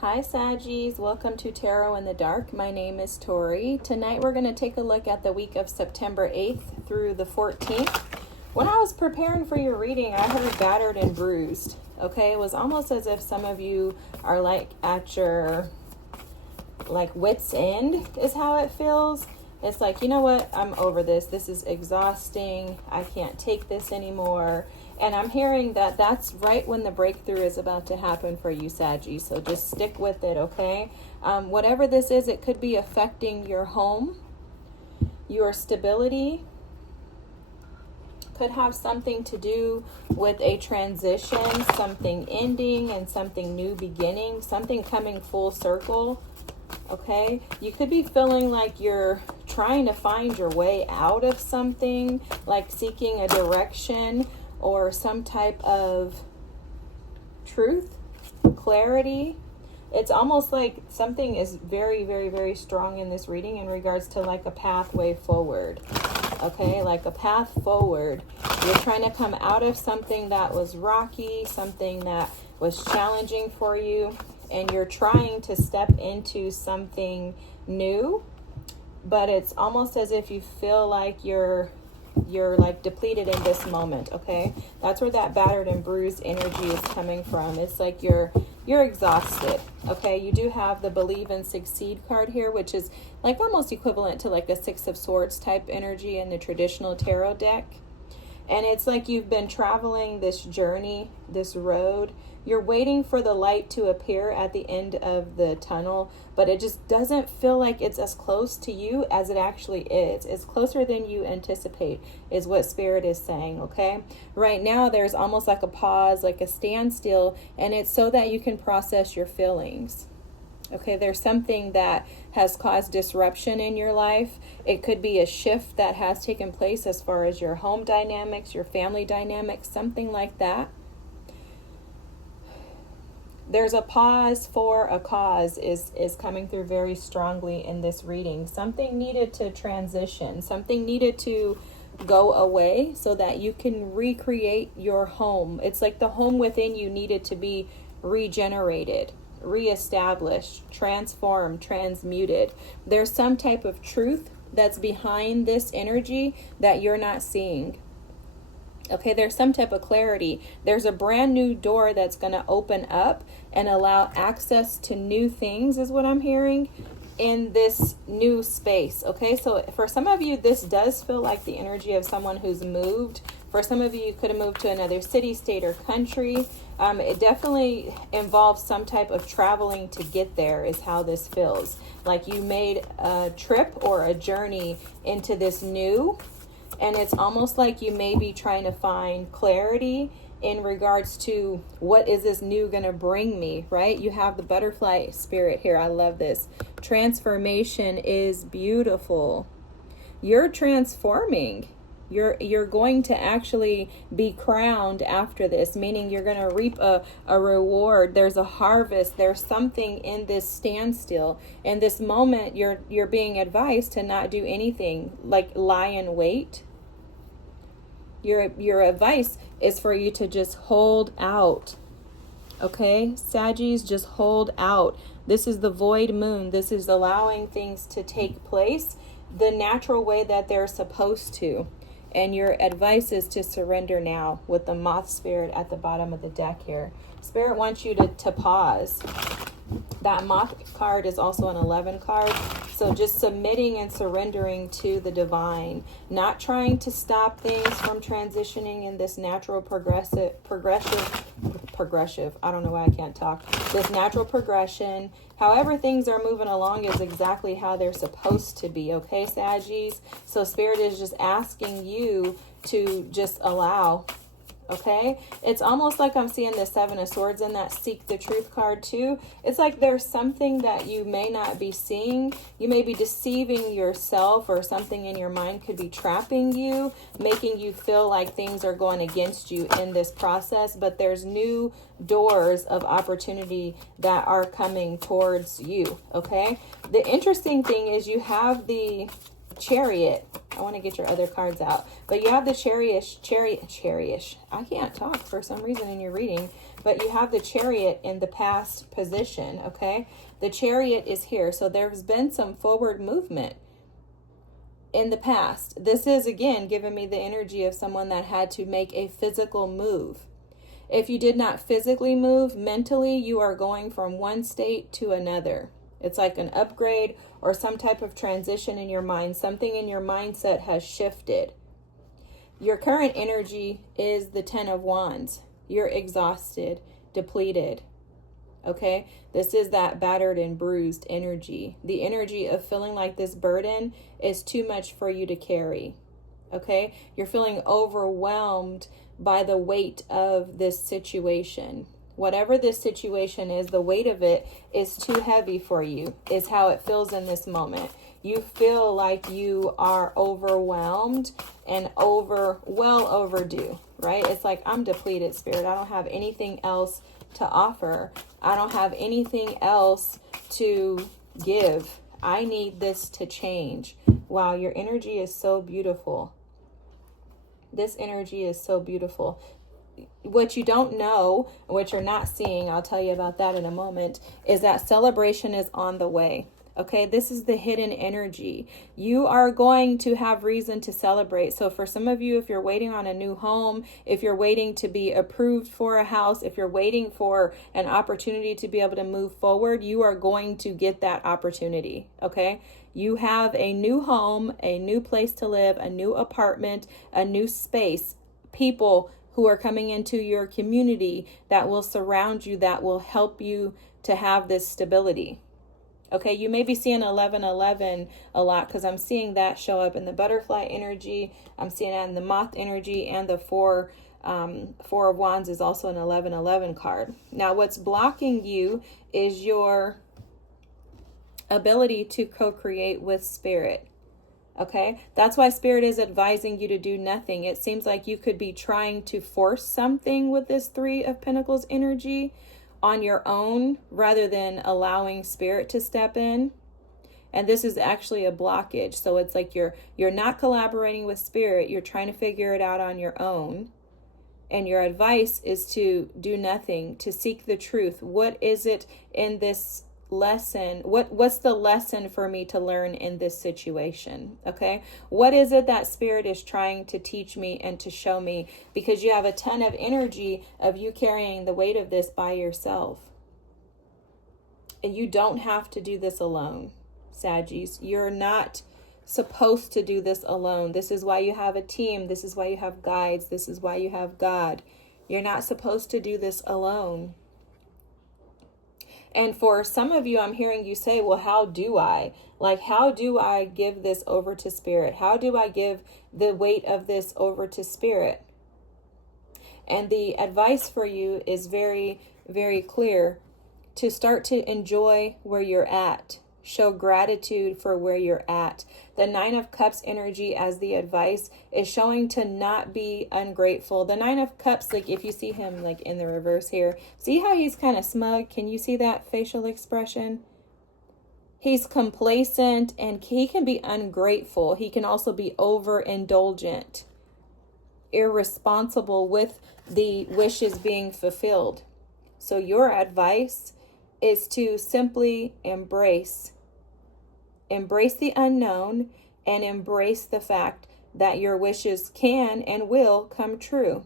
Hi Saggies, welcome to Tarot in the Dark. My name is Tori. Tonight we're going to take a look at the week of September 8th through the 14th. When I was preparing for your reading, I heard battered and bruised. Okay, it was almost as if some of you are like at your wit's end is how it feels. It's like, you know what, I'm over this. This is exhausting. I can't take this anymore. And I'm hearing that that's right when the breakthrough is about to happen for you, Saggy. So just stick with it, okay? Whatever this is, it could be affecting your home, your stability. Could have something to do with a transition, something ending and something new beginning, something coming full circle, okay? You could be feeling like you're trying to find your way out of something, like seeking a direction or some type of truth, clarity. It's almost like something is very, very, very strong in this reading in regards to like a pathway forward. Okay, like a path forward. You're trying to come out of something that was rocky, something that was challenging for you, and you're trying to step into something new, but it's almost as if you feel like you're like depleted in this moment. Okay, that's where that battered and bruised energy is coming from. It's like you're exhausted. Okay, you do have the believe and succeed card here, which is like almost equivalent to like a Six of Swords type energy in the traditional tarot deck. And it's like you've been traveling this journey, this road. You're waiting for the light to appear at the end of the tunnel, but it just doesn't feel like it's as close to you as it actually is. It's closer than you anticipate, is what Spirit is saying, okay? Right now, there's almost like a pause, like a standstill, and it's so that you can process your feelings. Okay, there's something that has caused disruption in your life. It could be a shift that has taken place as far as your home dynamics, your family dynamics, something like that. There's a pause for a cause is coming through very strongly in this reading. Something needed to transition. Something needed to go away so that you can recreate your home. It's like the home within you needed to be regenerated, reestablished, transformed, transmuted. There's some type of truth that's behind this energy that you're not seeing. Okay, there's some type of clarity. There's a brand new door that's going to open up and allow access to new things, is what I'm hearing, in this new space. Okay, so for some of you, this does feel like the energy of someone who's moved. For some of you, you could have moved to another city, state, or country. It definitely involves some type of traveling to get there, is how this feels. Like you made a trip or a journey into this new. And it's almost like you may be trying to find clarity in regards to what is this new going to bring me, right? You have the butterfly spirit here. I love this. Transformation is beautiful. You're transforming. You're going to actually be crowned after this, meaning you're going to reap a reward. There's a harvest. There's something in this standstill. In this moment, you're being advised to not do anything, like lie in wait. Your advice is for you to just hold out. Okay, Saggies, just hold out. This is the void moon. This is allowing things to take place the natural way that they're supposed to. And your advice is to surrender now, with the moth spirit at the bottom of the deck here. Spirit wants you to pause. That moth card is also an 11 card. So just submitting and surrendering to the divine, not trying to stop things from transitioning in this natural progressive, I don't know why I can't talk. This natural progression, however things are moving along is exactly how they're supposed to be. Okay, Saggies? So Spirit is just asking you to just allow. Okay, it's almost like I'm seeing the Seven of Swords in that Seek the Truth card too. It's like there's something that you may not be seeing. You may be deceiving yourself, or something in your mind could be trapping you, making you feel like things are going against you in this process. But there's new doors of opportunity that are coming towards you. Okay, the interesting thing is you have the Chariot. I want to get your other cards out. But you have the chariot. I can't talk for some reason in your reading. But you have the chariot in the past position, okay? The chariot is here. So there's been some forward movement in the past. This is, again, giving me the energy of someone that had to make a physical move. If you did not physically move, mentally, you are going from one state to another. It's like an upgrade or some type of transition in your mind. Something in your mindset has shifted. Your current energy is the 10 of Wands. You're exhausted, depleted. Okay? This is that battered and bruised energy. The energy of feeling like this burden is too much for you to carry. Okay? You're feeling overwhelmed by the weight of this situation. Whatever this situation is, the weight of it is too heavy for you, is how it feels in this moment. You feel like you are overwhelmed and well overdue, right? It's like, I'm depleted, Spirit. I don't have anything else to offer. I don't have anything else to give. I need this to change. Wow, your energy is so beautiful. This energy is so beautiful. What you don't know, what you're not seeing, I'll tell you about that in a moment, is that celebration is on the way. Okay, this is the hidden energy. You are going to have reason to celebrate. So for some of you, if you're waiting on a new home, if you're waiting to be approved for a house, if you're waiting for an opportunity to be able to move forward, you are going to get that opportunity. Okay, you have a new home, a new place to live, a new apartment, a new space, people who are coming into your community that will surround you, that will help you to have this stability. Okay, you may be seeing 1111 a lot because I'm seeing that show up in the butterfly energy. I'm seeing that in the moth energy, and the four of Wands is also an 1111 card. Now, what's blocking you is your ability to co-create with Spirit. Okay, that's why Spirit is advising you to do nothing. It seems like you could be trying to force something with this Three of Pentacles energy on your own rather than allowing Spirit to step in. And this is actually a blockage. So it's like you're not collaborating with Spirit. You're trying to figure it out on your own. And your advice is to do nothing, to seek the truth. What is it in this lesson? What's the lesson for me to learn in this situation? Okay, what is it that Spirit is trying to teach me and to show me? Because you have a ton of energy of you carrying the weight of this by yourself, and you don't have to do this alone, Saggies. You're not supposed to do this alone. This is why you have a team. This is why you have guides. This is why you have God. You're not supposed to do this alone. And for some of you, I'm hearing you say, well, how do I? Like, how do I give this over to Spirit? How do I give the weight of this over to Spirit? And the advice for you is very, very clear. To start to enjoy where you're at. Show gratitude for where you're at. The Nine of Cups energy as the advice is showing to not be ungrateful. The Nine of Cups, like if you see him like in the reverse here, see how he's kind of smug? Can you see that facial expression? He's complacent and he can be ungrateful. He can also be overindulgent, irresponsible with the wishes being fulfilled. So your advice is to simply embrace the unknown and embrace the fact that your wishes can and will come true.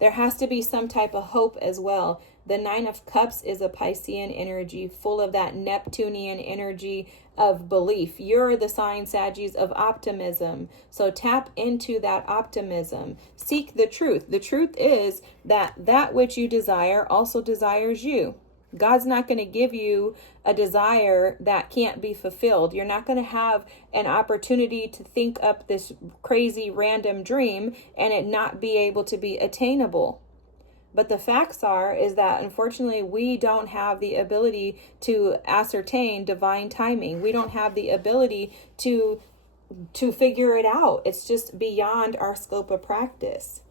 There has to be some type of hope as well. The Nine of Cups is a Piscean energy full of that Neptunian energy of belief. You're the sign, Saggies, of optimism. So tap into that optimism. Seek the truth. The truth is that which you desire also desires you. God's not going to give you a desire that can't be fulfilled. You're not going to have an opportunity to think up this crazy random dream and it not be able to be attainable. But the facts is that unfortunately we don't have the ability to ascertain divine timing. We don't have the ability to figure it out. It's just beyond our scope of practice.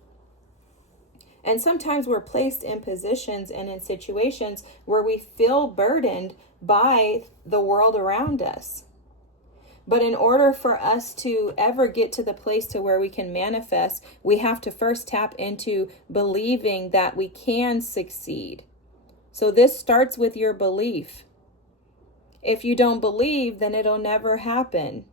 And sometimes we're placed in positions and in situations where we feel burdened by the world around us. But in order for us to ever get to the place to where we can manifest, we have to first tap into believing that we can succeed. So this starts with your belief. If you don't believe, then it'll never happen.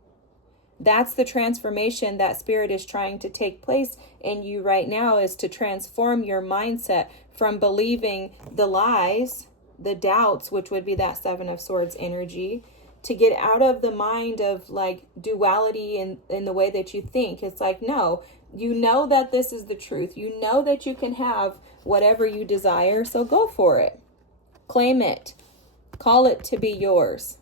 That's the transformation that Spirit is trying to take place in you right now, is to transform your mindset from believing the lies, the doubts, which would be that Seven of Swords energy, to get out of the mind of like duality in the way that you think. It's like, no, you know that this is the truth. You know that you can have whatever you desire. So go for it. Claim it. Call it to be yours.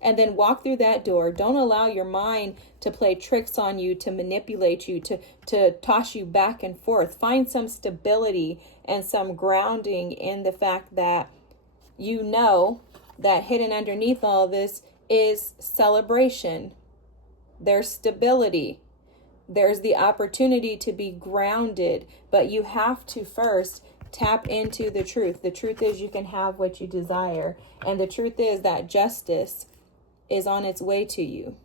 And then walk through that door. Don't allow your mind to play tricks on you, to manipulate you, to toss you back and forth. Find some stability and some grounding in the fact that you know that hidden underneath all this is celebration. There's stability. There's the opportunity to be grounded, but you have to first tap into the truth. The truth is you can have what you desire. And the truth is that justice is on its way to you.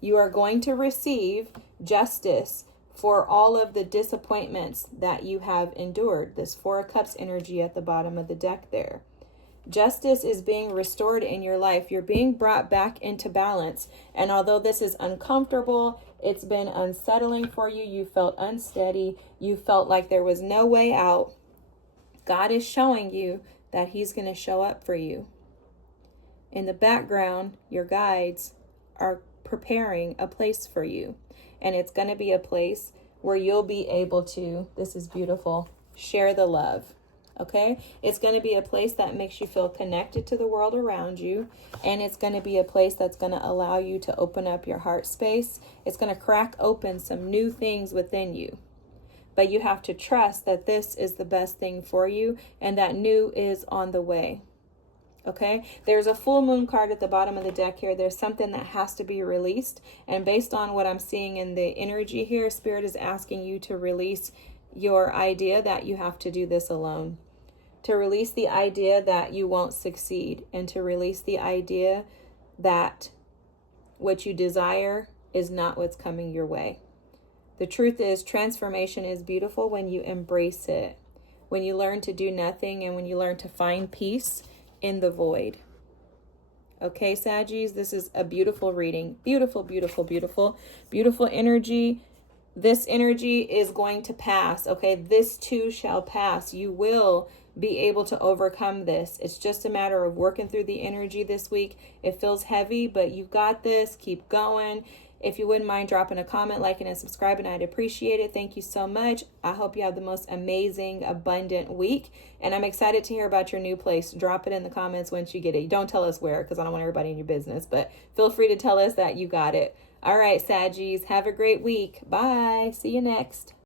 You are going to receive justice for all of the disappointments that you have endured. This Four of Cups energy at the bottom of the deck there. Justice is being restored in your life. You're being brought back into balance. And although this is uncomfortable, it's been unsettling for you. You felt unsteady. You felt like there was no way out. God is showing you that He's going to show up for you. In the background, your guides are preparing a place for you. And it's going to be a place where you'll be able to, this is beautiful, share the love. Okay? It's going to be a place that makes you feel connected to the world around you. And it's going to be a place that's going to allow you to open up your heart space. It's going to crack open some new things within you. But you have to trust that this is the best thing for you and that new is on the way. Okay, there's a full moon card at the bottom of the deck here. There's something that has to be released. And based on what I'm seeing in the energy here, Spirit is asking you to release your idea that you have to do this alone. To release the idea that you won't succeed. And to release the idea that what you desire is not what's coming your way. The truth is, transformation is beautiful when you embrace it. When you learn to do nothing and when you learn to find peace in the void. Okay, Saggies, this is a beautiful reading. Beautiful, beautiful, beautiful, beautiful energy. This energy is going to pass. Okay, this too shall pass. You will be able to overcome this. It's just a matter of working through the energy this week. It feels heavy, but you got this. Keep going. If you wouldn't mind dropping a comment, liking, and subscribing, I'd appreciate it. Thank you so much. I hope you have the most amazing, abundant week. And I'm excited to hear about your new place. Drop it in the comments once you get it. Don't tell us where, because I don't want everybody in your business. But feel free to tell us that you got it. All right, Saggies, have a great week. Bye. See you next.